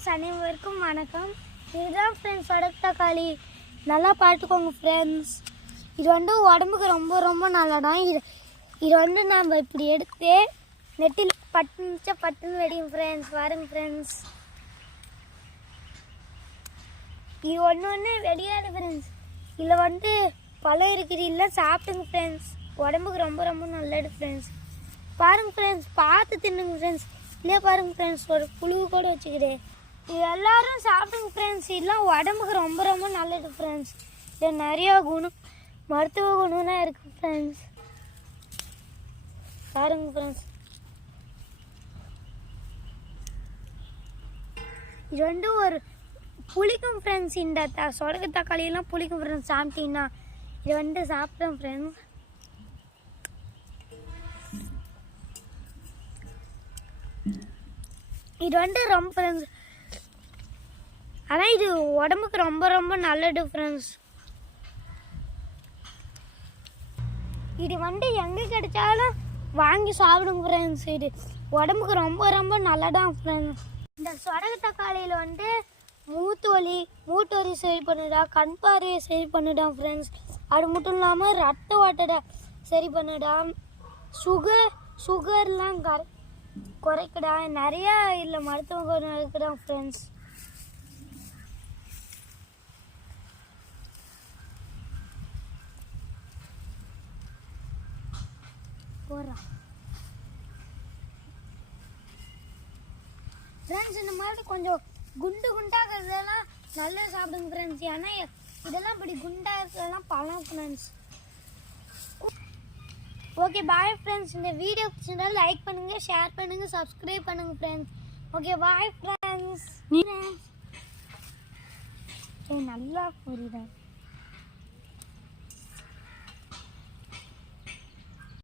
Friends, அனைவருக்கும் வணக்கம். இதுதான் ஃப்ரெண்ட்ஸ் தக்காளி. நல்லா பார்த்துக்கோங்க ஃப்ரெண்ட்ஸ். இது உடம்புக்கு ரொம்ப ரொம்ப நல்லதான். இது நாம் இப்படி எடுத்து நெட்டில் பட்டுன்னு வெடியும் ஃப்ரெண்ட்ஸ். பாருங்க ஃப்ரெண்ட்ஸ், இது ஒன்று வெடியாது ஃப்ரெண்ட்ஸ். இதில் பழம் இருக்குது, இல்லை சாப்பிடுங்க ஃப்ரெண்ட்ஸ். உடம்புக்கு ரொம்ப ரொம்ப நல்லது ஃப்ரெண்ட்ஸ். பாருங்க ஃப்ரெண்ட்ஸ், பார்த்து தின்னுங்க ஃப்ரெண்ட்ஸ். இல்லையா பாருங்க ஃப்ரெண்ட்ஸ், ஒரு புழு கூட வச்சுக்கிது. இது எல்லோரும் சாப்பிடுங்க ஃப்ரெண்ட்ஸ். இதெல்லாம் உடம்புக்கு ரொம்ப ரொம்ப நல்லது ஃப்ரெண்ட்ஸ். இது நிறையா மருத்துவ குணம்லாம் இருக்குது ஃப்ரெண்ட்ஸ். பாருங்க ஃப்ரெண்ட்ஸ், இது ஒரு புளிக்கும் ஃப்ரெண்ட்ஸ். இந்த சொடக்கு தக்காளியெல்லாம் புளிக்கும் ஃப்ரெண்ட்ஸ். சாப்பிட்டீங்கன்னா இது சாப்பிட்டேன் ஃப்ரெண்ட்ஸ். இது ரொம்ப ஃப்ரெண்ட்ஸ், ஆனால் இது உடம்புக்கு ரொம்ப ரொம்ப நல்லது ஃப்ரெண்ட்ஸ். இது எங்கே கிடைச்சாலும் வாங்கி சாப்பிடுங்க ஃப்ரெண்ட்ஸ். இது உடம்புக்கு ரொம்ப ரொம்ப நல்லதான் ஃப்ரெண்ட்ஸ். இந்த சொடகு தக்காளியில் மூட்டு வலி சரி பண்ணுடா, கண் பார்வையை சரி பண்ணுடா ஃப்ரெண்ட்ஸ். அது மட்டும் இல்லாமல் ரத்த ஓட்டத்தை சரி பண்ணுடா, சுகர்லாம் குறைக்கடா. நிறையா இல்லை மருத்துவ குணம் இருக்குடா ஃப்ரெண்ட்ஸ். போடுறான் ஃப்ரெண்ட்ஸ். இந்த மாதிரி கொஞ்சம் குண்டாகிறதெல்லாம் நல்லா சாப்பிடுங்க ஃப்ரெண்ட்ஸ். ஏன்னா இதெல்லாம் இப்படி குண்டாக இருக்கிறதெல்லாம் பழம் ஃப்ரெண்ட்ஸ். Okay bye friends. இந்த வீடியோ பிடிச்சிருந்தா லைக் பண்ணுங்கள், ஷேர் பண்ணுங்கள், சப்ஸ்கிரைப் பண்ணுங்கள் ஃப்ரெண்ட்ஸ். Okay bye friends. நல்லா புரியுதா?